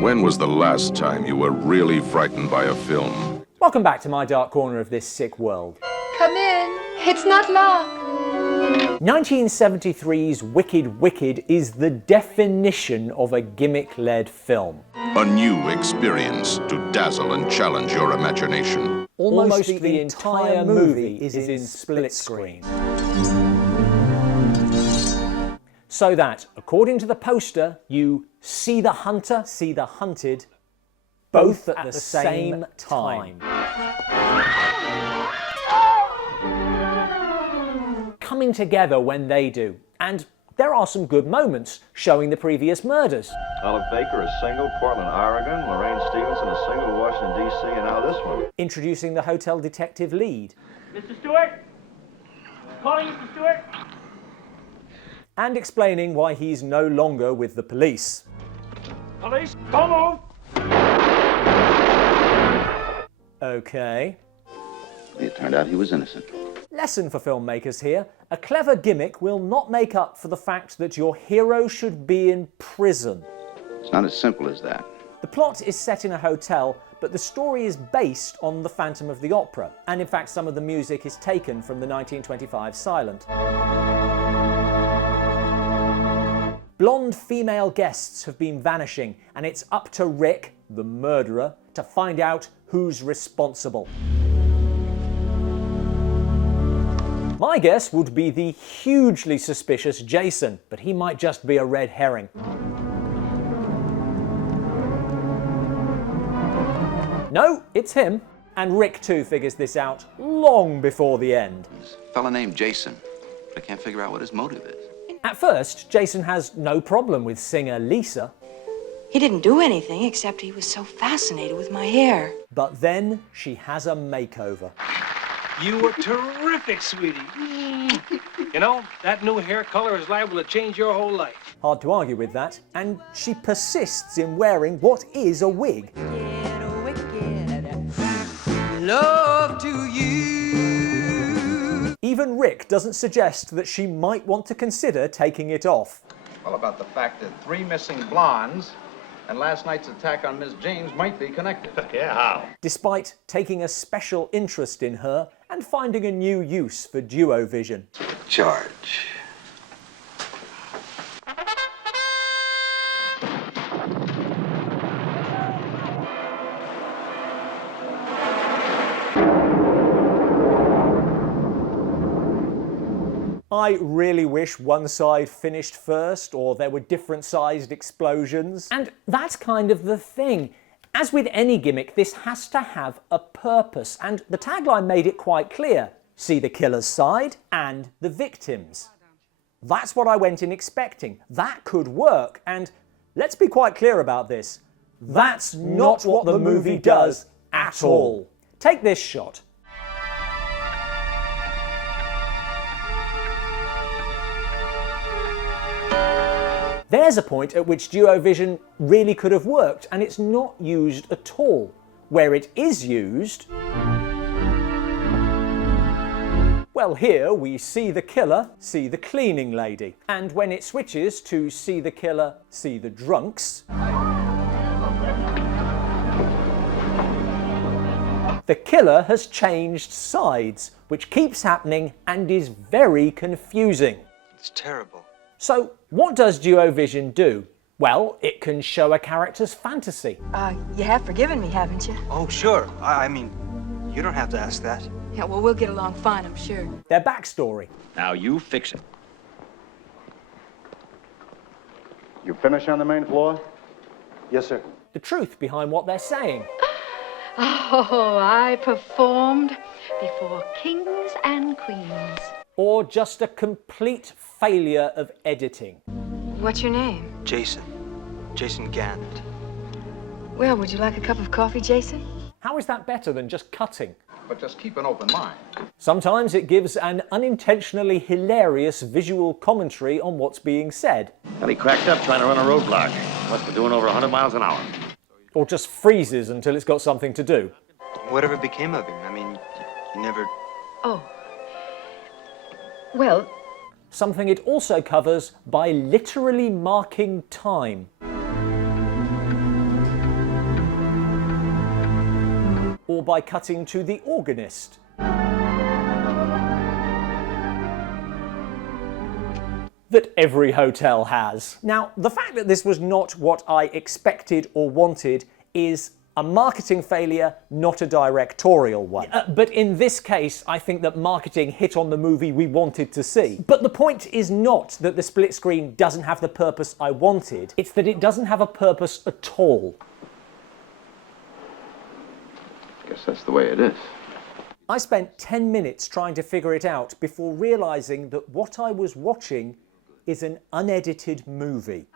When was the last time you were really frightened by a film? Welcome back to my dark corner of this sick world. Come in. It's not locked. 1973's Wicked Wicked is the definition of a gimmick-led film. A new experience to dazzle and challenge your imagination. Almost the entire movie is in split screen. So that, according to the poster, you see the hunter, see the hunted, both at the same time. Coming together when they do. And there are some good moments showing the previous murders. Olive Baker is single, Portland, Oregon. Lorraine Stevenson is single, Washington, D.C., and now this one. Introducing the hotel detective lead. Mr. Stewart? Calling Mr. Stewart? And explaining why he's no longer with the police. Police, don't move! Okay. It turned out he was innocent. Lesson for filmmakers here. A clever gimmick will not make up for the fact that your hero should be in prison. It's not as simple as that. The plot is set in a hotel, but the story is based on The Phantom of the Opera. And in fact, some of the music is taken from the 1925 Silent. Blonde female guests have been vanishing, and it's up to Rick, the murderer, to find out who's responsible. My guess would be the hugely suspicious Jason, but he might just be a red herring. No, it's him. And Rick too figures this out long before the end. This fella named Jason, but I can't figure out what his motive is. At first, Jason has no problem with singer Lisa. He didn't do anything except he was so fascinated with my hair. But then she has a makeover. You were terrific, sweetie. You know, that new hair color is liable to change your whole life. Hard to argue with that. And she persists in wearing what is a wig. Love to you. Even Rick doesn't suggest that she might want to consider taking it off. Well, about the fact that 3 missing blondes and last night's attack on Miss James might be connected. Yeah, how? Despite taking a special interest in her and finding a new use for duo vision. Charge. I really wish one side finished first, or there were different sized explosions. And that's kind of the thing. As with any gimmick, this has to have a purpose, and the tagline made it quite clear. See the killer's side and the victim's. That's what I went in expecting. That could work, and let's be quite clear about this. That's not what the movie does at all. Take this shot. There's a point at which duo vision really could have worked, and it's not used at all. Where it is used... well, here we see the killer, see the cleaning lady. And when it switches to see the killer, see the drunks... the killer has changed sides, which keeps happening and is very confusing. It's terrible. So, what does duo vision do? Well, it can show a character's fantasy. You have forgiven me, haven't you? Oh, sure. I mean, you don't have to ask that. Yeah, well, we'll get along fine, I'm sure. Their backstory. Now you fix it. You finish on the main floor? Yes, sir. The truth behind what they're saying. Oh, I performed before kings and queens. Or just a complete failure of editing. What's your name? Jason. Jason Gannett. Well, would you like a cup of coffee, Jason? How is that better than just cutting? But just keep an open mind. Sometimes it gives an unintentionally hilarious visual commentary on what's being said. And he cracked up trying to run a roadblock. Must be doing over 100 miles an hour. Or just freezes until it's got something to do. Whatever became of him? I mean, you never... Oh. Well... something it also covers by literally marking time. by cutting to the organist. That every hotel has. Now, the fact that this was not what I expected or wanted is a marketing failure, not a directorial one. But in this case, I think that marketing hit on the movie we wanted to see. But the point is not that the split screen doesn't have the purpose I wanted, it's that it doesn't have a purpose at all. Guess that's the way it is. I spent 10 minutes trying to figure it out before realising that what I was watching is an unedited movie.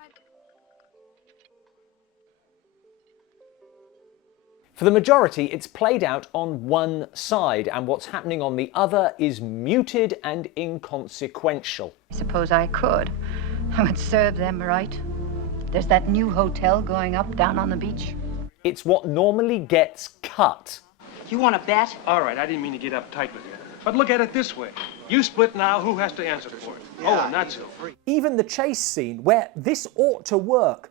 For the majority, it's played out on one side, and what's happening on the other is muted and inconsequential. I suppose I could. I would serve them right. There's that new hotel going up down on the beach. It's what normally gets cut. You want to bet? All right, I didn't mean to get uptight with you. But look at it this way. You split now, who has to answer for it? Oh, not so. Even the chase scene, where this ought to work,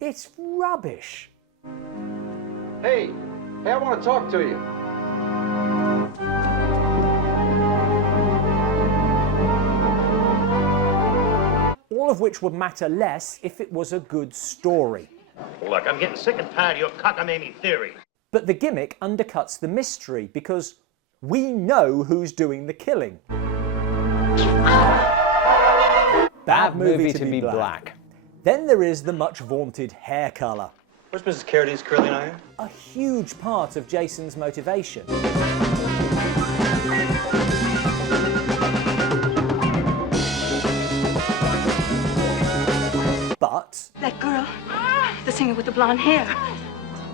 it's rubbish. Hey, I want to talk to you. All of which would matter less if it was a good story. Look, I'm getting sick and tired of your cockamamie theory. But the gimmick undercuts the mystery because we know who's doing the killing. Bad movie to be black. Then there is the much vaunted hair colour. Where's Mrs. Carrady's curling iron? A huge part of Jason's motivation. But That girl, the singer with the blonde hair.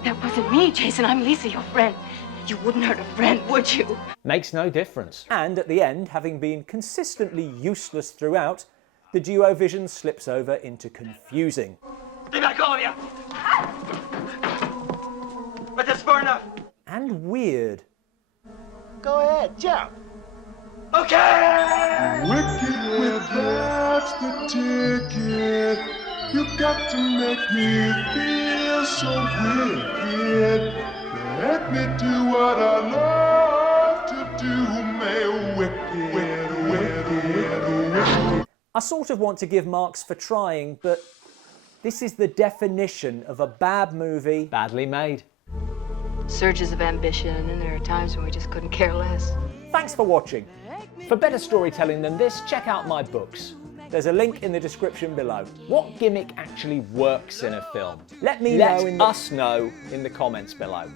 That wasn't me, Jason. I'm Lisa, your friend. You wouldn't hurt a friend, would you? makes no difference. And at the end, having been consistently useless throughout, the duo vision slips over into confusing. Stay back, all of you! But that's far enough. And weird. Go ahead, jump. Okay! Wicked, that's the ticket. You got to make me feel so wicked. Let me do what I love to do, my wicked, wicked. I sort of want to give marks for trying, but this is the definition of a bad movie, badly made. Surges of ambition, and there are times when we just couldn't care less. Thanks for watching. For better storytelling than this, check out my books. There's a link in the description below. What gimmick actually works in a film? Let us know in the comments below.